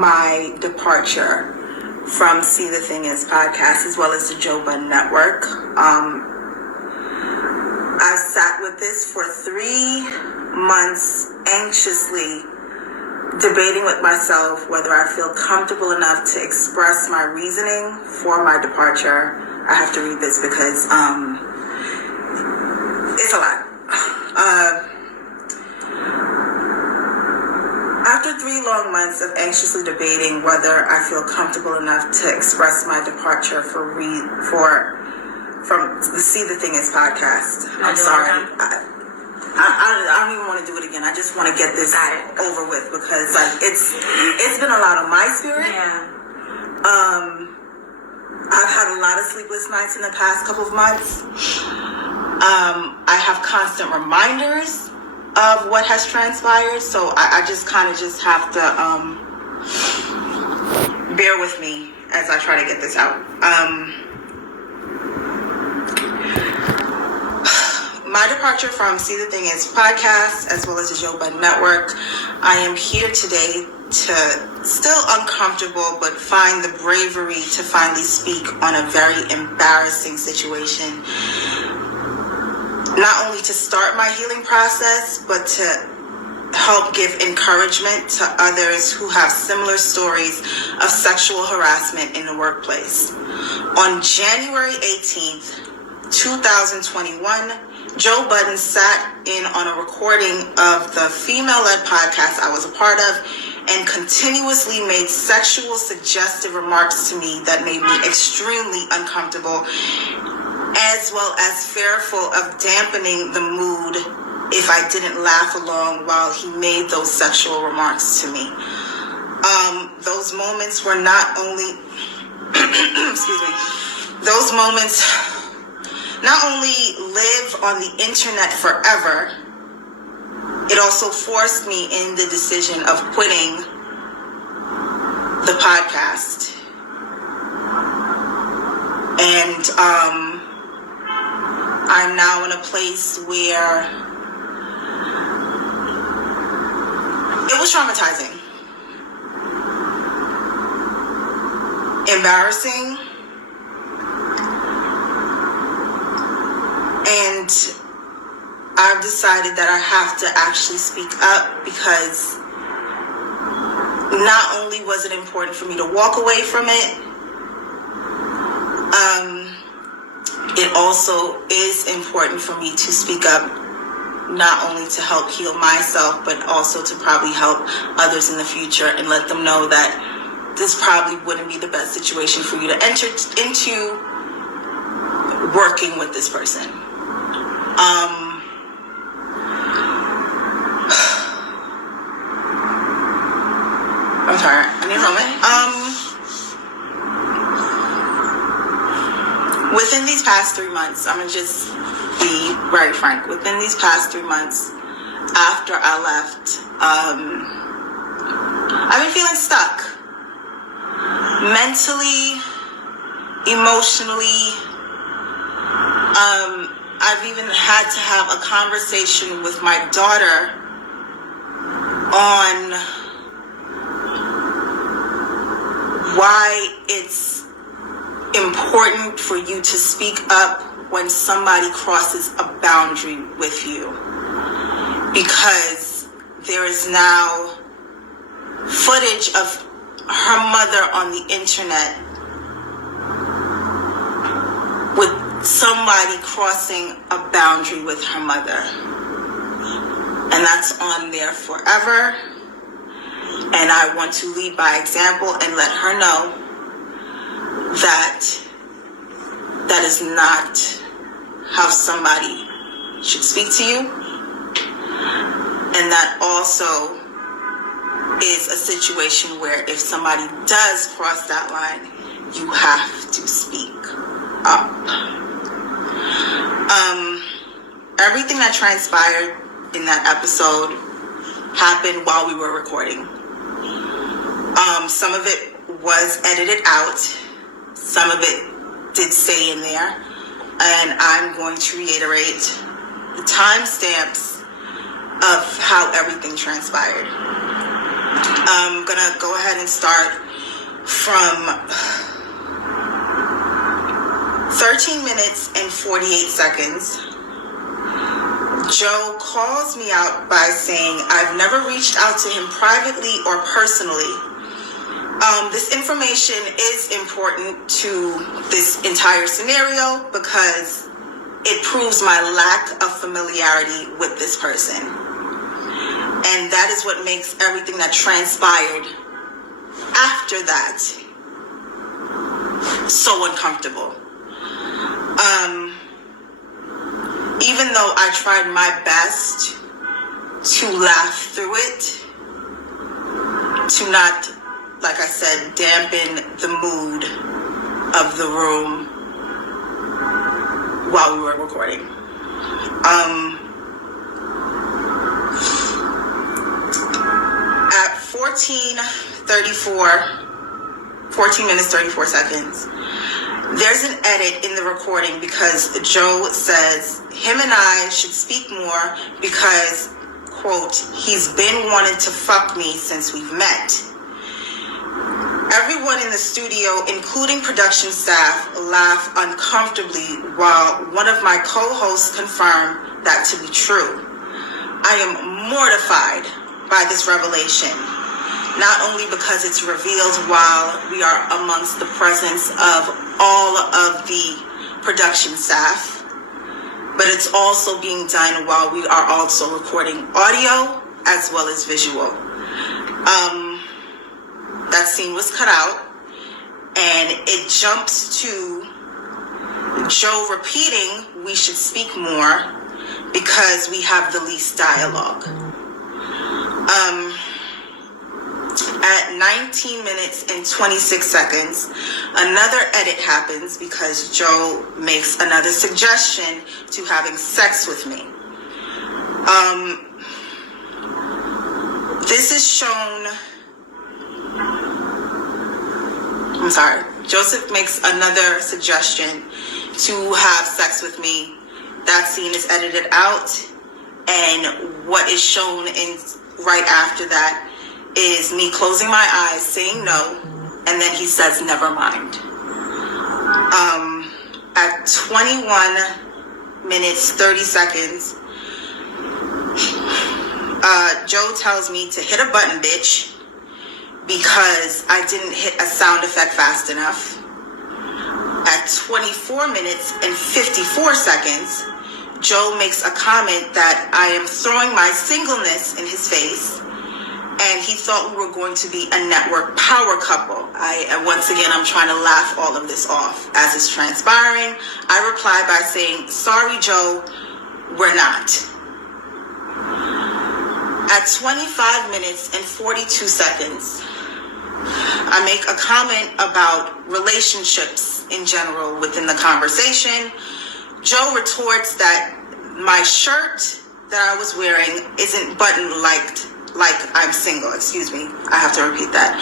my departure from See the Thing Is podcast, as well as the Joe Budden Network. I've sat with this for 3 months, anxiously debating with myself whether I feel comfortable enough to express my reasoning for my departure. I have to read this because it's a lot. After 3 long months of anxiously debating whether I feel comfortable enough to express my departure from the See the Thing Is podcast, I'm sorry. I don't even want to do it again. I just want to get this over with because it's been a lot on my spirit. Yeah. I've had a lot of sleepless nights in the past couple of months. I have constant reminders of what has transpired, so I just kind of just have to bear with me as I try to get this out. My departure from See the Thing Is podcast, as well as the Joe Budden Network, I am here today to, still uncomfortable, but find the bravery to finally speak on a very embarrassing situation. Not only to start my healing process, but to help give encouragement to others who have similar stories of sexual harassment in the workplace. On January 18th, 2021, Joe Budden sat in on a recording of the female-led podcast I was a part of and continuously made sexual suggestive remarks to me that made me extremely uncomfortable, as well as fearful of dampening the mood if I didn't laugh along while he made those sexual remarks to me. Those moments were not only, excuse me, those moments not only live on the internet forever, it also forced me in the decision of quitting the podcast. And I'm now in a place where it was traumatizing, embarrassing, and I've decided that I have to actually speak up because not only was it important for me to walk away from it, it also is important for me to speak up, not only to help heal myself, but also to probably help others in the future and let them know that this probably wouldn't be the best situation for you to enter into working with this person. I'm sorry, I need a moment. Within these past 3 months, I'm gonna just be very frank. Within these past 3 months, after I left, I've been feeling stuck. Mentally, emotionally. I've even had to have a conversation with my daughter on why it's important for you to speak up when somebody crosses a boundary with you. Because there is now footage of her mother on the internet with somebody crossing a boundary with her mother. And that's on there forever. And I want to lead by example and let her know that that is not how somebody should speak to you. And that also is a situation where if somebody does cross that line, you have to speak up. Everything that transpired in that episode happened while we were recording. Some of it was edited out. Some of it did stay in there. And I'm going to reiterate the timestamps of how everything transpired. I'm gonna go ahead and start from 13 minutes and 48 seconds. Joe calls me out by saying, I've never reached out to him privately or personally. This information is important to this entire scenario because it proves my lack of familiarity with this person. And that is what makes everything that transpired after that so uncomfortable. Even though I tried my best to laugh through it, to not, like I said, dampen the mood of the room while we were recording. At 14 minutes 34 seconds, there's an edit in the recording because Joe says him and I should speak more because, quote, he's been wanting to fuck me since we've met. Everyone in the studio, including production staff, laughed uncomfortably while one of my co-hosts confirmed that to be true. I am mortified by this revelation, not only because it's revealed while we are amongst the presence of all of the production staff, but it's also being done while we are also recording audio as well as visual. That scene was cut out, and it jumps to Joe repeating we should speak more because we have the least dialogue. At 19 minutes and 26 seconds, another edit happens because Joe makes another suggestion to having sex with me. This is shown... Joseph makes another suggestion to have sex with me. That scene is edited out, and what is shown in right after that is me closing my eyes, saying no, and then he says, never mind. At 21 minutes, 30 seconds, Joe tells me to hit a button, bitch, because I didn't hit a sound effect fast enough. At 24 minutes and 54 seconds, Joe makes a comment that I am throwing my singleness in his face, and he thought we were going to be a network power couple. Once again, I'm trying to laugh all of this off. As it's transpiring, I reply by saying, sorry, Joe, we're not. At 25 minutes and 42 seconds, I make a comment about relationships in general within the conversation. Joe retorts that my shirt that I was wearing isn't buttoned like I'm single. Excuse me. I have to repeat that.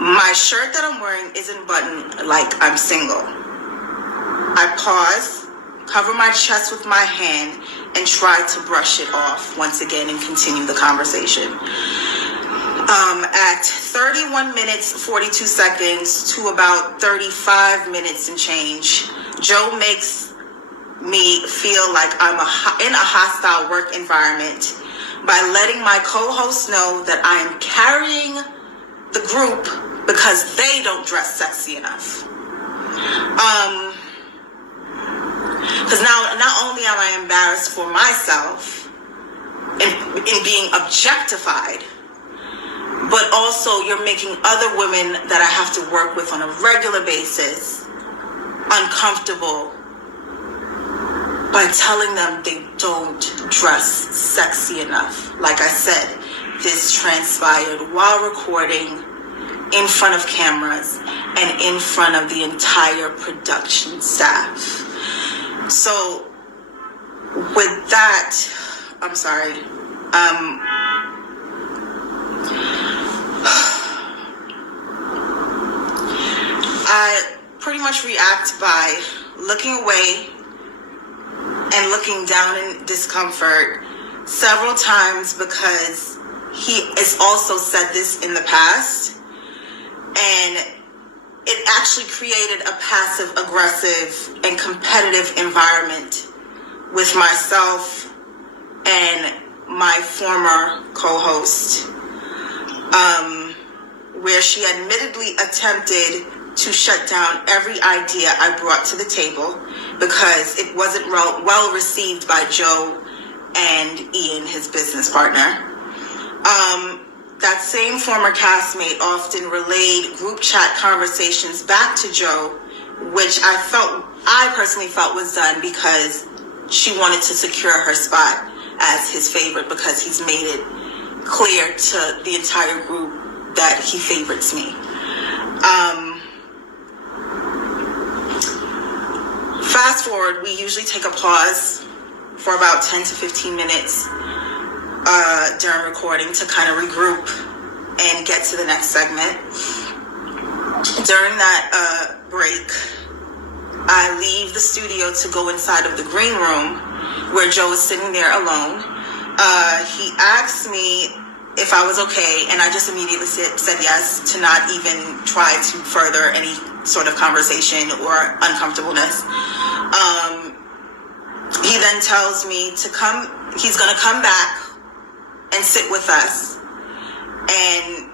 My shirt that I'm wearing isn't buttoned like I'm single. I pause, cover my chest with my hand, and try to brush it off once again and continue the conversation. At 31 minutes, 42 seconds to about 35 minutes and change, Joe makes me feel like I'm in a hostile work environment by letting my co-hosts know that I am carrying the group because they don't dress sexy enough. Because now, not only am I embarrassed for myself in being objectified, but also you're making other women that I have to work with on a regular basis uncomfortable by telling them they don't dress sexy enough. Like I said, this transpired while recording, in front of cameras, and in front of the entire production staff. So with that, I'm sorry. I pretty much react by looking away and looking down in discomfort several times because he has also said this in the past, and it actually created a passive-aggressive and competitive environment with myself and my former co-host, where she admittedly attempted to shut down every idea I brought to the table because it wasn't well received by Joe and Ian, his business partner. That same former castmate often relayed group chat conversations back to Joe, which I personally felt was done because she wanted to secure her spot as his favorite, because he's made it clear to the entire group that he favorites me. Fast forward, we usually take a pause for about 10 to 15 minutes during recording to kind of regroup and get to the next segment. During that break, I leave the studio to go inside of the green room where Joe is sitting there alone. He asked me if I was okay, and I just immediately said yes, to not even try to further any sort of conversation or uncomfortableness. He then tells me he's going to come back and sit with us and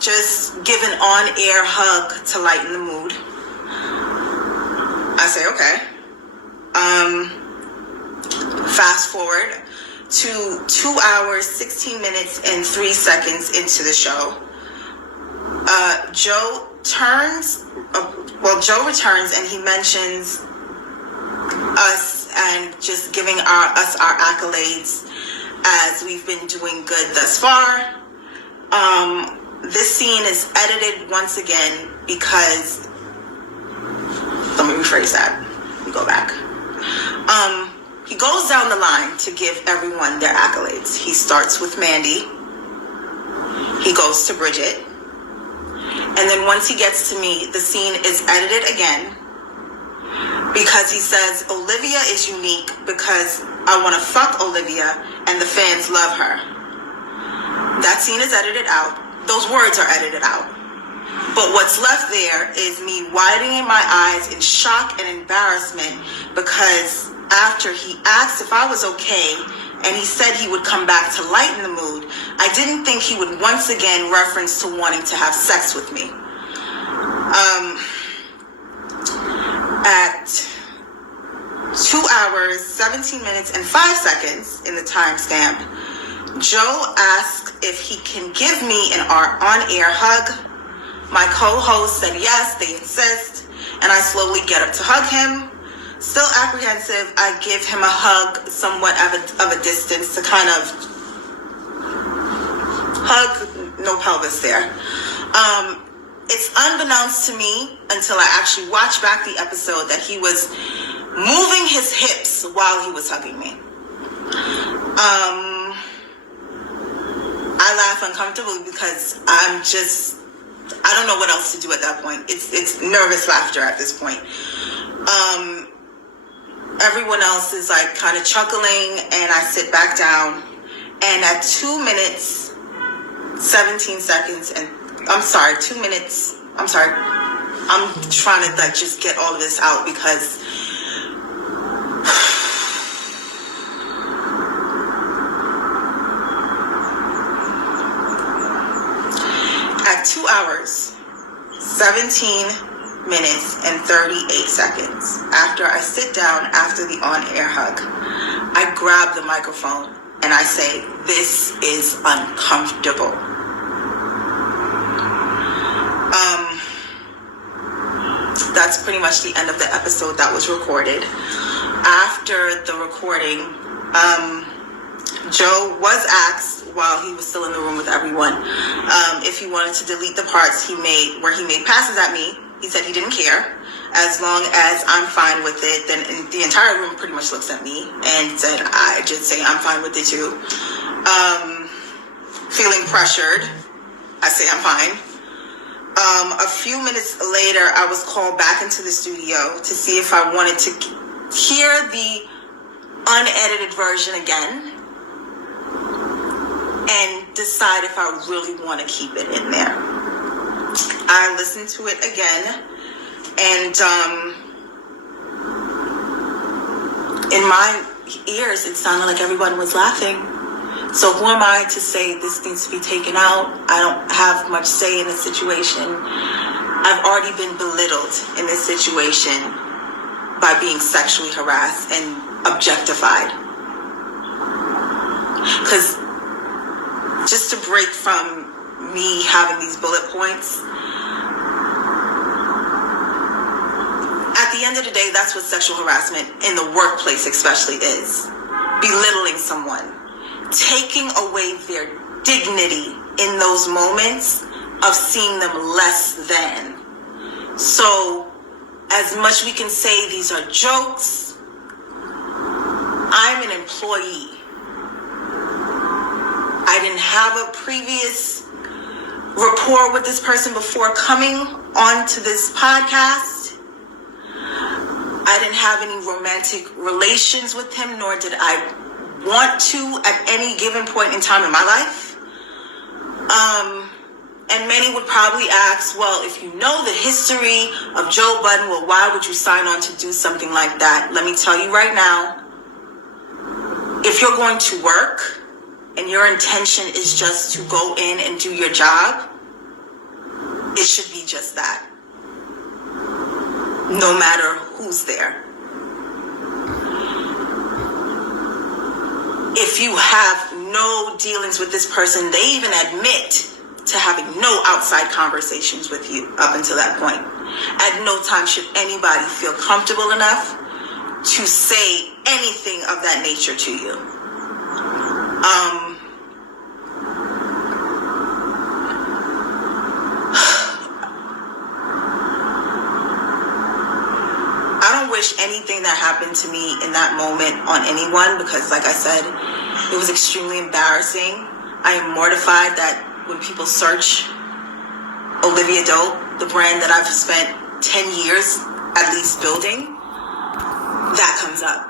just give an on-air hug to lighten the mood. I say, okay. Fast forward to 2 hours, 16 minutes, and 3 seconds into the show. Joe returns and he mentions us and just giving us our accolades as we've been doing good thus far. This scene is edited once again because, let me rephrase that. Let me go back. He goes down the line to give everyone their accolades. He starts with Mandy. He goes to Bridget. And then once he gets to me, the scene is edited again because he says, Olivia is unique because I want to fuck Olivia and the fans love her. That scene is edited out. Those words are edited out. But what's left there is me widening my eyes in shock and embarrassment because after he asked if I was okay and he said he would come back to lighten the mood, I didn't think he would once again reference to wanting to have sex with me. At 2 hours, 17 minutes, and 5 seconds in the timestamp, Joe asks if he can give me an on-air hug. My co-host said yes, they insist, and I slowly get up to hug him. Still apprehensive, I give him a hug somewhat of a distance to kind of hug, no pelvis there. It's unbeknownst to me until I actually watch back the episode that he was moving his hips while he was hugging me. I laugh uncomfortably because I don't know what else to do at that point. It's nervous laughter at this point. Everyone else is like kind of chuckling, and I sit back down, and at 2 minutes, 17 seconds, and I'm trying to like just get all of this out because at 2 hours, 17 minutes, and 38 seconds after I sit down after the on-air hug, I grab the microphone and I say, "This is uncomfortable." That's pretty much the end of the episode that was recorded. After the recording, Joe was asked while he was still in the room with everyone if he wanted to delete the parts he made where he made passes at me. He said he didn't care. As long as I'm fine with it, then the entire room pretty much looks at me and said, I just say I'm fine with it too. Feeling pressured, I say I'm fine. A few minutes later, I was called back into the studio to see if I wanted to hear the unedited version again. And decide if I really want to keep it in there. I listened to it again, and in my ears, it sounded like everyone was laughing. So who am I to say this needs to be taken out? I don't have much say in the situation. I've already been belittled in this situation by being sexually harassed and objectified. Because just to break from me having these bullet points, at the end of the day, that's what sexual harassment in the workplace especially is. Belittling someone, taking away their dignity in those moments of seeing them less than. So, as much we can say these are jokes, I'm an employee. I didn't have a previous rapport with this person before coming onto this podcast. I didn't have any romantic relations with him, nor did I want to at any given point in time in my life. And many would probably ask, well, if you know the history of Joe Budden, well, why would you sign on to do something like that? Let me tell you right now, if you're going to work and your intention is just to go in and do your job, it should be just that. No matter who's there. If you have no dealings with this person, they even admit to having no outside conversations with you up until that point. At no time should anybody feel comfortable enough to say anything of that nature to you. I don't wish anything that happened to me in that moment on anyone, because like I said, it was extremely embarrassing. I am mortified that when people search Oliva Dope, the brand that I've spent 10 years at least building, that comes up.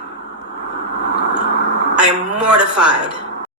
I am mortified